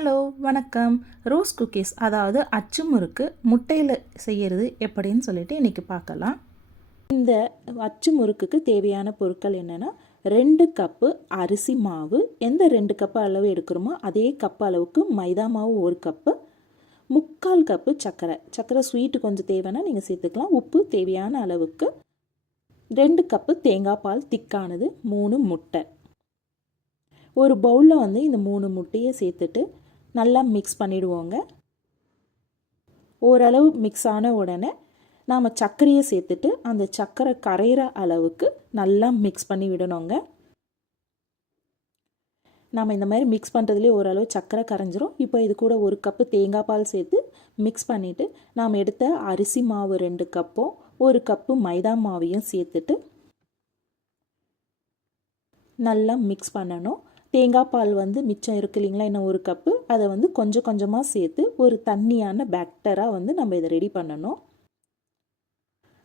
Hello வணக்கம். Rose cookies அதாவது அச்சு முறுக்கு முட்டையில் செய்கிறது எப்படின்னு சொல்லிட்டு இன்றைக்கி பார்க்கலாம். இந்த அச்சு முறுக்குக்கு தேவையான பொருட்கள் என்னென்னா 2 கப்பு அரிசி மாவு, எந்த 2 கப்பு அளவு எடுக்கிறோமோ அதே கப்பு அளவுக்கு மைதா மாவு 1 கப்பு, 3/4 கப்பு சர்க்கரை ஸ்வீட்டு கொஞ்சம் தேவைன்னா நீங்கள் சேர்த்துக்கலாம், உப்பு தேவையான அளவுக்கு, 2 கப்பு தேங்காய் பால் திக்கானது, 3 முட்டை. ஒரு பவுலில் வந்து இந்த 3 முட்டையை சேர்த்துட்டு நல்லா மிக்ஸ் பண்ணிவிடுவோங்க. ஓரளவு மிக்ஸ் ஆன உடனே நாம் சர்க்கரையை சேர்த்துட்டு அந்த சர்க்கரை கரையிற அளவுக்கு நல்லா மிக்ஸ் பண்ணி விடணுங்க. நாம் இந்த மாதிரி மிக்ஸ் பண்ணுறதுலேயே ஓரளவு சர்க்கரை கரைஞ்சிரும். இப்போ இது கூட 1 கப்பு தேங்காய் பால் சேர்த்து மிக்ஸ் பண்ணிவிட்டு நாம் எடுத்த அரிசி மாவு 2 கப்பும் 1 கப்பு மைதா மாவையும் சேர்த்துட்டு நல்லா மிக்ஸ் பண்ணணும். தேங்காய் பால் வந்து மிச்சம் இருக்கு இல்லைங்களா, இன்னும் 1 கப்பு, அதை வந்து கொஞ்சம் கொஞ்சமாக சேர்த்து ஒரு தண்ணியான பேட்டராக வந்து நம்ம இதை ரெடி பண்ணணும்.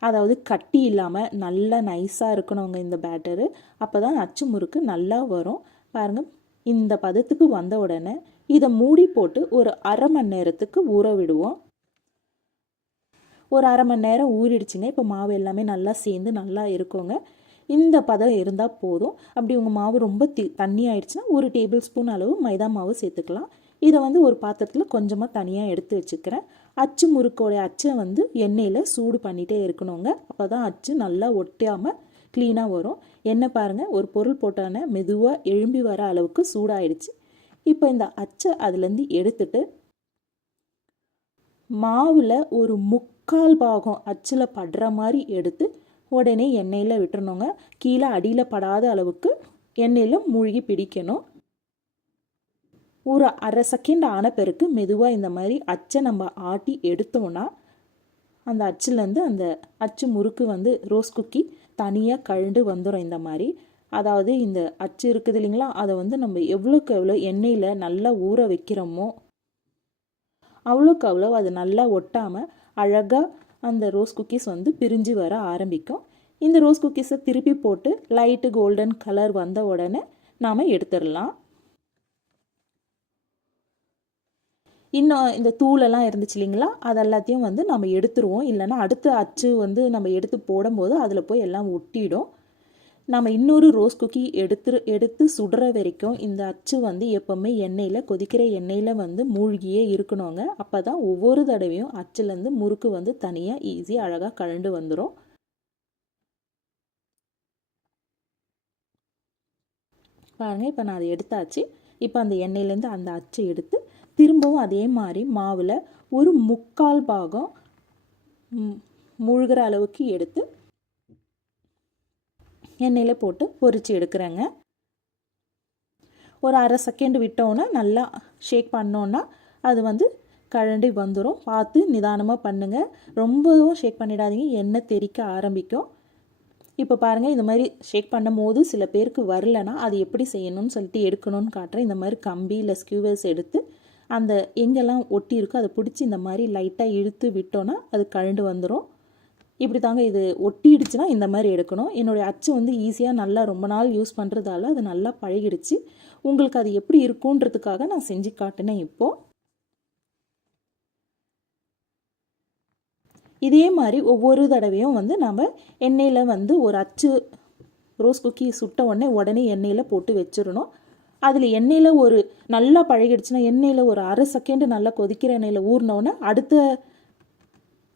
அதாவது கட்டி இல்லாமல் நல்லா நைஸாக இருக்கணுங்க இந்த பேட்டரு. அப்போ தான் அச்சு முறுக்கு நல்லா வரும். பாருங்கள், இந்த பதத்துக்கு வந்த உடனே இதை மூடி போட்டு ஒரு அரை மணி நேரத்துக்கு ஊற விடுவோம். ஒரு அரை மணி நேரம் ஊறிடுச்சுங்க. இப்போ மாவு எல்லாமே நல்லா சேர்ந்து நல்லா இருக்குங்க. இந்த பதம் இருந்தால் போதும். அப்படி உங்கள் மாவு ரொம்ப தண்ணி ஆயிடுச்சுன்னா 1 டேபிள் ஸ்பூன் அளவு மைதா மாவு சேர்த்துக்கலாம். இதை வந்து ஒரு பாத்திரத்தில் கொஞ்சமாக தனியாக எடுத்து வச்சுக்கிறேன். அச்சு முறுக்கோடைய அச்சை வந்து எண்ணெயில் சூடு பண்ணிகிட்டே இருக்கணுங்க. அப்போ தான் அச்சு நல்லா ஒட்டாமல் க்ளீனாக வரும். எண்ணெய் பாருங்கள், ஒரு பொருள் போட்டோன்னே மெதுவாக எழும்பி வர அளவுக்கு சூடாயிடுச்சு. இப்போ இந்த அச்சை அதுலேருந்து எடுத்துட்டு மாவில் ஒரு 3/4 பாகம் அச்சில் படுற மாதிரி எடுத்து உடனே எண்ணெயில் விட்டுறணுங்க. கீழே அடியில் படாத அளவுக்கு எண்ணெயில் மூழ்கி பிடிக்கணும். ஒரு அரை செகண்ட் ஆன பிறகு மெதுவாக இந்த மாதிரி அச்சை நம்ம ஆட்டி எடுத்தோன்னா அந்த அச்சுலேருந்து அந்த அச்சு முறுக்கு வந்து ரோஸ் குக்கி தனியாக கழண்டு வந்துடும் இந்த மாதிரி. அதாவது இந்த அச்சு இருக்குது இல்லைங்களா, அதை வந்து நம்ம எவ்வளோக்கு எவ்வளோ எண்ணெயில் நல்லா ஊற வைக்கிறோமோ அவ்வளோக்கு அவ்வளோ அது நல்லா ஒட்டாமல் அழகாக அந்த ரோஸ் குக்கீஸ் வந்து பிரிஞ்சு வர ஆரம்பிக்கும். இந்த ரோஸ் குக்கீஸை திருப்பி போட்டு லைட்டு கோல்டன் கலர் வந்த உடனே நாம் எடுத்துடலாம். இன்னும் இந்த தூளெல்லாம் இருந்துச்சு இல்லைங்களா, அதெல்லாத்தையும் வந்து நம்ம எடுத்துருவோம். இல்லைன்னா அடுத்த அச்சு வந்து நம்ம எடுத்து போடும்போது அதில் போய் எல்லாம் ஒட்டிடும். நம்ம இன்னொரு ரோஸ் குக்கி எடுத்து சுடுற வரைக்கும் இந்த அச்சு வந்து எப்போவுமே எண்ணெயில், கொதிக்கிற எண்ணெயில் வந்து மூழ்கியே இருக்கணுங்க. அப்போ தான் ஒவ்வொரு தடவையும் அச்சுலேருந்து முறுக்கு வந்து தனியாக ஈஸியாக அழகாக கழண்டு வந்துடும். பாருங்கள், இப்போ நான் அதை எடுத்தாச்சு. இப்போ அந்த எண்ணெயிலேருந்து அந்த அச்சை எடுத்து திரும்பவும் அதே மாதிரி மாவில் ஒரு 3/4 பாகம் மூழ்கிற அளவுக்கு எடுத்து எண்ணெயில் போட்டு பொரித்து எடுக்கிறேங்க. ஒரு அரை செகண்ட் விட்டோன்னா நல்லா ஷேக் பண்ணோன்னா அது வந்து கழண்டி வந்துடும். பார்த்து நிதானமாக பண்ணுங்கள், ரொம்பவும் ஷேக் பண்ணிடாதீங்க, எண்ணெய் தெறிக்க ஆரம்பிக்கும். இப்போ பாருங்கள், இந்த மாதிரி ஷேக் பண்ணும் போது சில பேருக்கு வரலன்னா அது எப்படி செய்யணும்னு சொல்லிட்டு எடுக்கணும்னு காட்டுறேன். இந்த மாதிரி கம்பி இல்லை ஸ்கியூவர்ஸ் எடுத்து அந்த எங்கெல்லாம் ஒட்டி இருக்கோ அதை பிடிச்சி இந்த மாதிரி லைட்டாக இழுத்து விட்டோன்னா அது கழண்டு வந்துடும். இப்படி தாங்க, இது ஒட்டிடுச்சுன்னா இந்த மாதிரி எடுக்கணும். என்னுடைய அச்சு வந்து ஈஸியாக நல்லா ரொம்ப நாள் யூஸ் பண்ணுறதால அது நல்லா பழகிடுச்சு. உங்களுக்கு அது எப்படி இருக்குன்றதுக்காக நான் செஞ்சு காட்டினேன். இப்போது இதே மாதிரி ஒவ்வொரு தடவையும் வந்து நம்ம எண்ணெயில் வந்து ஒரு அச்சு ரோஸ் குக்கி சுட்ட உடனே எண்ணெயில் போட்டு வச்சிடணும். அதில் எண்ணெயில் ஒரு நல்லா பழகிடுச்சுன்னா எண்ணெயில் ஒரு அரை செகண்ட் நல்லா கொதிக்கிற எண்ணெயில் ஊறினோன்னே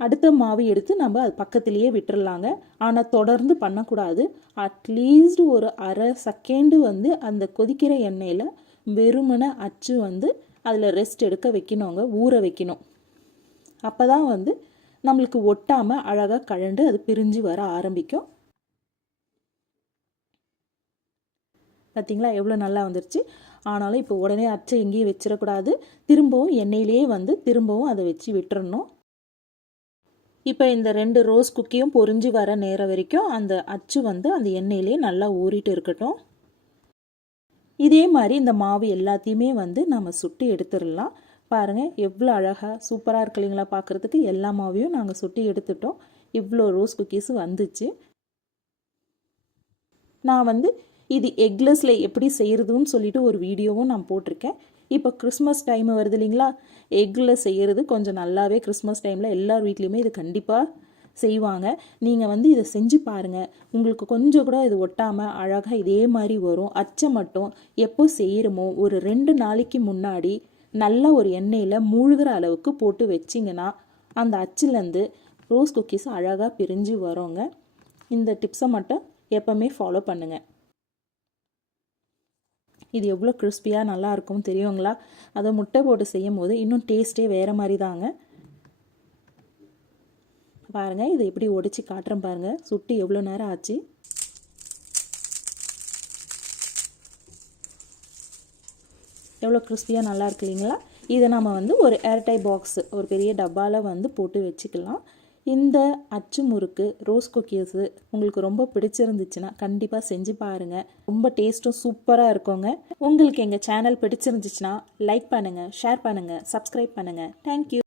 அடுத்த மாவு எடுத்து நம்ம அது பக்கத்துலேயே விட்டுறலாங்க. ஆனால் தொடர்ந்து பண்ணக்கூடாது. அட்லீஸ்ட் ஒரு அரை செகண்டு வந்து அந்த கொதிக்கிற எண்ணெயில் வெறுமனை அச்சு வந்து அதில் ரெஸ்ட் எடுக்க வைக்கணுங்க, ஊற வைக்கணும். அப்போ தான் வந்து நம்மளுக்கு ஒட்டாமல் அழகாக கழண்டு அது பிரிஞ்சு வர ஆரம்பிக்கும். பார்த்திங்களா எவ்வளோ நல்லா வந்துருச்சு. ஆனாலும் இப்போ உடனே அச்சை எங்கேயும் வச்சிடக்கூடாது. திரும்பவும் எண்ணெயிலேயே வந்து திரும்பவும் அதை வச்சு விட்டுறணும். இப்போ இந்த 2 ரோஸ் குக்கியும் பொரிஞ்சு வர நேரம் வரைக்கும் அந்த அச்சு வந்து அந்த எண்ணெயிலே நல்லா ஊறிட்டு இருக்கட்டும். இதே மாதிரி இந்த மாவு எல்லாத்தையுமே வந்து நம்ம சுட்டு எடுத்துடலாம். பாருங்கள் எவ்வளோ அழகாக சூப்பராக இருக்கு இல்லைங்களா, பார்க்குறதுக்கு. எல்லா மாவையும் நாங்கள் சுட்டி எடுத்துட்டோம். இவ்வளோ ரோஸ் குக்கீஸு வந்துச்சு. நான் வந்து இது எக்லெஸ்ஸில் எப்படி செய்கிறதுன்னு சொல்லிட்டு ஒரு வீடியோவும் நான் போட்டிருக்கேன். இப்போ கிறிஸ்மஸ் டைம் வருது இல்லைங்களா, எக்கில் செய்கிறது கொஞ்சம் நல்லாவே கிறிஸ்மஸ் டைமில் எல்லார் வீட்லேயுமே இது கண்டிப்பாக செய்வாங்க. நீங்கள் வந்து இதை செஞ்சு பாருங்கள். உங்களுக்கு கொஞ்சம் கூட இது ஒட்டாமல் அழகாக இதே மாதிரி வரும். அச்சை மட்டும் எப்போ செய்கிறோமோ ஒரு 2 நாளைக்கு முன்னாடி நல்ல ஒரு எண்ணெயில் மூழ்கிற அளவுக்கு போட்டு வச்சிங்கன்னா அந்த அச்சுலேருந்து ரோஸ் குக்கீஸ் அழகாக பிரிஞ்சு வரோங்க. இந்த டிப்ஸை மட்டும் எப்போவுமே ஃபாலோ பண்ணுங்கள். இது எவ்வளோ கிறிஸ்பியாக நல்லா இருக்கும் தெரியுங்களா? அதை முட்டை போட்டு செய்யும் போது இன்னும் டேஸ்ட்டே வேறு மாதிரி தாங்க. பாருங்கள், இதை எப்படி ஒடிச்சு காட்டுறேன் பாருங்கள். சுட்டு எவ்வளோ நேரம் ஆச்சு. எவ்வளோ கிறிஸ்பியாக நல்லா இருக்கு இல்லைங்களா? இதை நம்ம வந்து ஒரு ஏர்டை பாக்ஸு, ஒரு பெரிய டப்பாவில் வந்து போட்டு வச்சுக்கலாம். இந்த அச்சு முறுக்கு ரோஸ் குக்கீஸு உங்களுக்கு ரொம்ப பிடிச்சிருந்துச்சுன்னா கண்டிப்பாக செஞ்சு பாருங்கள். ரொம்ப டேஸ்ட்டும் சூப்பராக இருக்குங்க. உங்களுக்கு எங்கள் சேனல் பிடிச்சிருந்துச்சுன்னா லைக் பண்ணுங்கள், ஷேர் பண்ணுங்கள், சப்ஸ்கிரைப் பண்ணுங்கள். தேங்க்யூ.